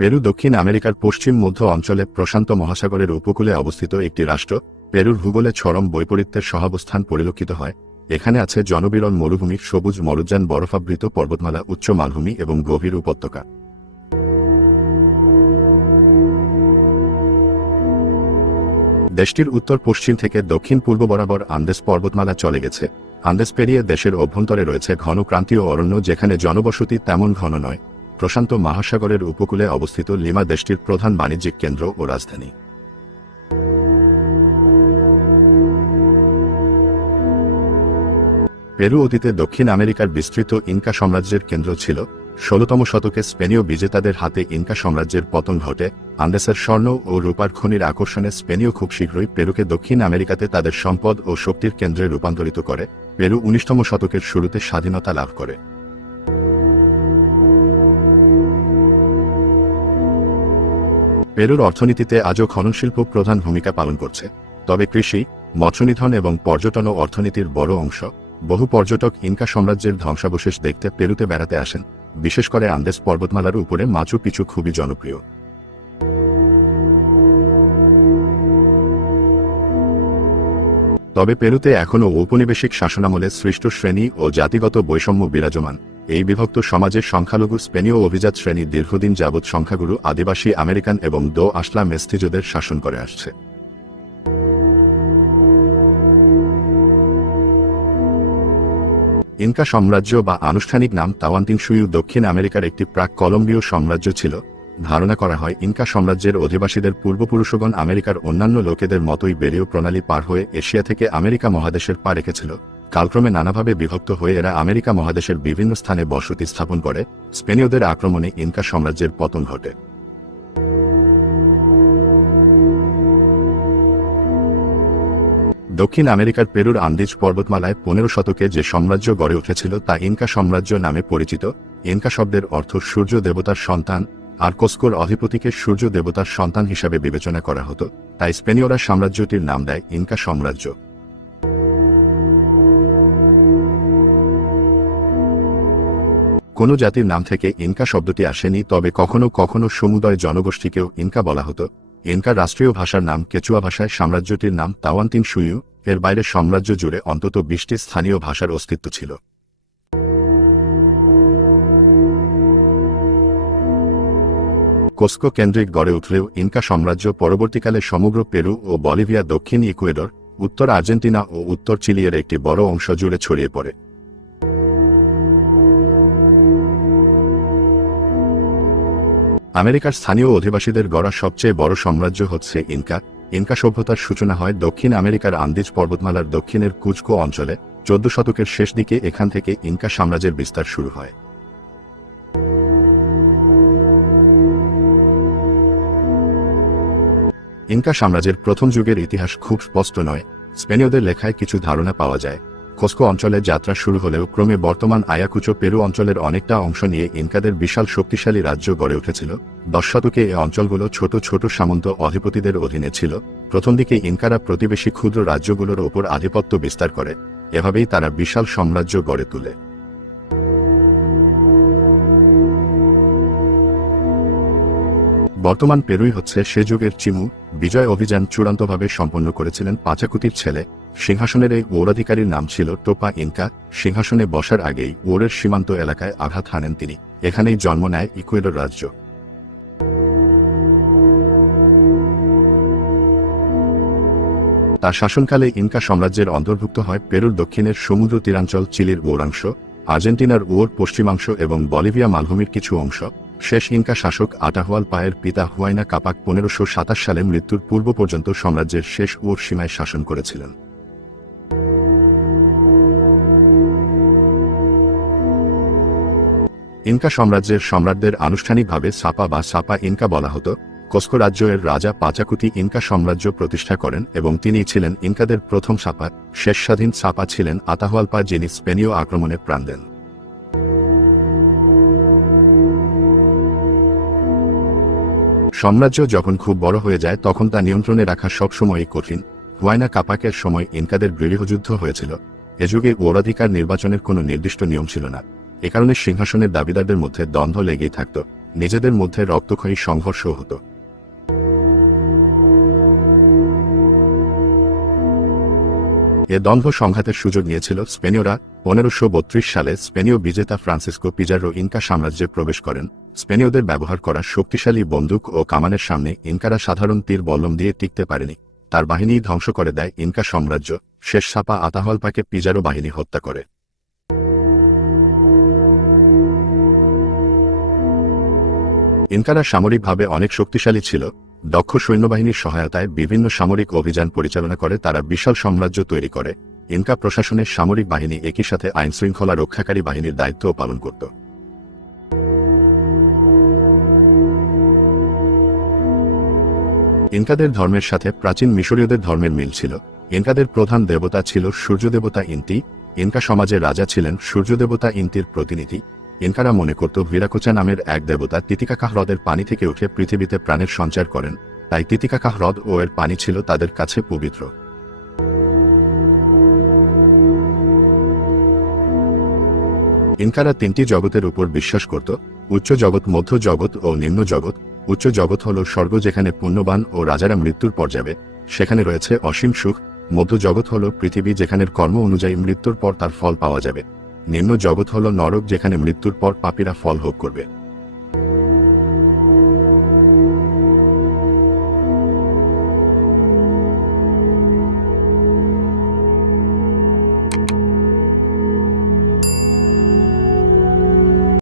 Peru দক্ষিণ আমেরিকার পশ্চিম মধ্য অঞ্চলে প্রশান্ত মহাসাগরের উপকূলে অবস্থিত একটি রাষ্ট্র। পেরুর ভূগোলে চরম বৈপরীত্যের সহাবস্থান পরিলক্ষিত হয়। এখানে আছে জনবিরল মরুভূমি, সবুজ মরুদ্যান, বরফাবৃত পর্বতমালা, উচ্চ মালভূমি এবং গভীর উপত্যকা। দেশটির উত্তর পশ্চিম থেকে দক্ষিণ পূর্ব বরাবর আন্দেস পর্বতমালা চলে গেছে। আন্দেস পেরিয়ে দেশের অভ্যন্তরে রয়েছে ঘন ক্রান্তীয় অরণ্য, যেখানে জনবসতি তেমন ঘন নয়। প্রশান্ত মহাসাগরের উপকূলে অবস্থিত লিমা দেশটির প্রধান বাণিজ্যিক কেন্দ্র ও রাজধানী। পেরু অতীতে দক্ষিণ আমেরিকার বিস্তৃত ইনকা সাম্রাজ্যের কেন্দ্র ছিল। 16তম শতকে স্পেনীয় বিজেতাদের হাতে ইনকা সাম্রাজ্যের পতন ঘটে। আন্দেসের স্বর্ণ ও রূপার খনির আকর্ষণে স্পেনীয় খুব শীঘ্রই পেরুকে দক্ষিণ আমেরিকাতে তাদের সম্পদ ও শক্তির কেন্দ্রে রূপান্তরিত করে। পেরু 19তম শতকের শুরুতে স্বাধীনতা লাভ করে। পেরুর অর্থনীতিতে আজও খননশিল্প প্রধান ভূমিকা পালন করছে, তবে কৃষি, মৎস্যনিধন এবং পর্যটনও অর্থনীতির বড় অংশ। বহু পর্যটক ইনকা সাম্রাজ্যের ধ্বংসাবশেষ দেখতে পেরুতে বেড়াতে আসেন। বিশেষ করে আন্দেস পর্বতমালার উপরে মাচু পিচু খুবই জনপ্রিয়। তবে পেরুতে এখনও ঔপনিবেশিক শাসনামলে সৃষ্ট শ্রেণী ও জাতিগত বৈষম্য বিরাজমান। এই বিভক্ত সমাজের সংখ্যালঘু স্পেনীয় অভিজাত শ্রেণী দীর্ঘদিন যাবৎ সংখ্যাগুরু আদিবাসী আমেরিকান এবং দো আসলা মেস্তিজোদের শাসন করে আসছে। ইনকা সাম্রাজ্য বা আনুষ্ঠানিক নাম তাওয়ান্তিনসুইউ দক্ষিণ আমেরিকার একটি প্রাক কলম্বীয় সাম্রাজ্য ছিল। ধারণা করা হয় ইনকা সাম্রাজ্যের অধিবাসীদের পূর্বপুরুষগণ আমেরিকার অন্যান্য লোকেদের মতোই বেরীয় প্রণালী পার হয়ে এশিয়া থেকে আমেরিকা মহাদেশের পা রেখেছিল। কালক্রমে নানাভাবে বিভক্ত হয়ে এরা আমেরিকা মহাদেশের বিভিন্ন স্থানে বসতি স্থাপন করে। স্পেনীয়দের আক্রমণে ইনকা সাম্রাজ্যের পতন ঘটে। দক্ষিণ আমেরিকার পেরুর আন্দিজ পর্বতমালায় 15 শতকে যে সাম্রাজ্য গড়ে উঠেছিল তা ইনকা সাম্রাজ্য নামে পরিচিত। ইনকা শব্দের অর্থ সূর্য দেবতার সন্তান, আর কোস্কোর অধিপতিকে সূর্য দেবতার সন্তান হিসাবে বিবেচনা করা হতো, তাই স্পেনীয়রা সাম্রাজ্যটির নাম দেয় ইনকা সাম্রাজ্য। কোনো জাতির নাম থেকে ইনকা শব্দটি আসেনি, তবে কখনো কখনো সমুদয় জনগোষ্ঠীকেও ইনকা বলা হতো। ইনকার রাষ্ট্রীয় ভাষার নাম কেচুয়া ভাষায় সাম্রাজ্যটির নাম তাওয়ান্তিনসুইউ। এর বাইরে সাম্রাজ্য জুড়ে অন্তত 20টি স্থানীয় ভাষার অস্তিত্ব ছিল। কোস্কো কেন্দ্রিক গড়ে উঠলেও ইনকা সাম্রাজ্য পরবর্তীকালে সমগ্র পেরু ও বলিভিয়া, দক্ষিণ ইকুয়েডর, উত্তর আর্জেন্টিনা ও উত্তর চিলির একটি বড় অংশ জুড়ে ছড়িয়ে পড়ে। আমেরিকার স্থানীয় অধিবাসীদের গড়া সবচেয়ে বড় সাম্রাজ্য হচ্ছে ইনকা। ইনকা সভ্যতার সূচনা হয় দক্ষিণ আমেরিকার আন্দিজ পর্বতমালার দক্ষিণের কুজকো অঞ্চলে। 14 শতকের শেষ দিকে এখান থেকে ইনকা সাম্রাজ্যের বিস্তার শুরু হয়। ইনকা সাম্রাজ্যের প্রথম যুগের ইতিহাস খুব স্পষ্ট নয়। স্পেনীয়দের লেখায় কিছু ধারণা পাওয়া যায়। কোস্কো অঞ্চলে যাত্রা শুরু হলেও ক্রমে বর্তমান আয়াকুচো পেরু অঞ্চলের অনেকটা অংশ নিয়ে ইনকাদের বিশাল শক্তিশালী রাজ্য গড়ে উঠেছিল। 10 শতকে এই অঞ্চলগুলো ছোট ছোট সামন্ত অধিপতিদের অধীনে ছিল। প্রথম দিকে ইনকারা প্রতিবেশী ক্ষুদ্র রাজ্যগুলোর ওপর আধিপত্য বিস্তার করে। এভাবেই তারা বিশাল সাম্রাজ্য গড়ে তোলে। বর্তমান পেরুই হচ্ছে সে যুগের চিমু। বিজয় অভিযান চূড়ান্তভাবে সম্পন্ন করেছিলেন পাচাকুতির ছেলে। সিংহাসনের এই উত্তরাধিকারীর নাম ছিল টোপা ইনকা। সিংহাসনে বসার আগেই ওরের সীমান্ত এলাকায় আঘাত হানেন তিনি। এখানেই জন্ম নেয় ইকুয়েডর রাজ্য। তার শাসনকালে ইনকা সাম্রাজ্যের অন্তর্ভুক্ত হয় পেরুর দক্ষিণের সমুদ্র তীরাঞ্চল, চিলির ওরাংশ, আর্জেন্টিনার ওর পশ্চিমাংশ এবং বলিভিয়া মালভূমির কিছু অংশ। শেষ ইনকা শাসক আটাহুয়ালপায়ের পিতা হুয়াইনা কাপাক 1527 সালে মৃত্যুর পূর্ব পর্যন্ত সাম্রাজ্যের শেষ ওর সীমায় শাসন করেছিলেন। ইনকা সাম্রাজ্যের সম্রাটদের আনুষ্ঠানিকভাবে সাপা বা সাপা ইনকা বলা হতো। কোস্কো রাজ্যের রাজা পাচাকুতি ইনকা সাম্রাজ্য প্রতিষ্ঠা করেন এবং তিনি ছিলেন ইনকাদের প্রথম সাপা। শেষ স্বাধীন সাপা ছিলেন আতাহুয়ালপা, যিনি স্পেনীয় আক্রমণে প্রাণ দেন। সাম্রাজ্য যখন খুব বড় হয়ে যায় তখন তা নিয়ন্ত্রণে রাখা সবসময়ই কঠিন। হুয়াইনা কাপাকের সময় ইনকাদের গৃহযুদ্ধ হয়েছিল। এ যুগে ওরাধিকার নির্বাচনের কোনো নির্দিষ্ট নিয়ম ছিল না। এ কারণে সিংহাসনের দাবিদারদের মধ্যে দ্বন্দ্ব লেগেই থাকত। নিজেদের মধ্যে রক্তক্ষয়ী সংঘর্ষ হতো। এ দ্বন্দ্ব সংঘাতের সুযোগ নিয়েছিল স্পেনীয়রা। 1532 সালে স্পেনীয় বিজেতা ফ্রান্সিসকো পিজারো ইনকা সাম্রাজ্যে প্রবেশ করেন। স্পেনীয়দের ব্যবহার করা শক্তিশালী বন্দুক ও কামানের সামনে ইনকারা সাধারণ তীর বল্লম দিয়ে টিকতে পারেনি। তার বাহিনী ধ্বংস করে দেয় ইনকা সাম্রাজ্য। শেষ ছাপা আতাহলপাকে পিজারো বাহিনী হত্যা করে। ইনকারা সামরিকভাবে অনেক শক্তিশালী ছিল। দক্ষ সৈন্যবাহিনীর সহায়তায় বিভিন্ন সামরিক অভিযান পরিচালনা করে তারা বিশাল সাম্রাজ্য তৈরি করে। ইনকা প্রশাসনের সামরিক বাহিনী একই সাথে আইনশৃঙ্খলা রক্ষাকারী বাহিনীর দায়িত্বও পালন করত। ইনকাদের ধর্মের সাথে প্রাচীন মিশরীয়দের ধর্মের মিল ছিল। ইনকাদের প্রধান দেবতা ছিল সূর্যদেবতা ইন্তি। ইনকা সমাজের রাজা ছিলেন সূর্যদেবতা ইন্তির প্রতিনিধি। ইনকারা মনে করত ভিরাকোচা নামের এক দেবতা তিতিকাকাহ হ্রদের পানি থেকে উঠে পৃথিবীতে প্রাণের সঞ্চার করেন, তাই তিতিকাকাহ হ্রদ ও এর পানি ছিল তাদের কাছে পবিত্র। ইনকারা তিনটি জগতের উপর বিশ্বাস করত: উচ্চ জগৎ, মধ্য জগৎ ও নিম্ন জগৎ। উচ্চ জগৎ হল স্বর্গ, যেখানে পুণ্যবান ও রাজারা মৃত্যুর পর যাবে, সেখানে রয়েছে অসীম সুখ। মধ্য জগৎ হল পৃথিবী, যেখানের কর্ম অনুযায়ী মৃত্যুর পর তার ফল পাওয়া যাবে। নিম্ন জগৎ হল নরক, যেখানে মৃত্যুর পর পাপীরা ফল ভোগ করবে।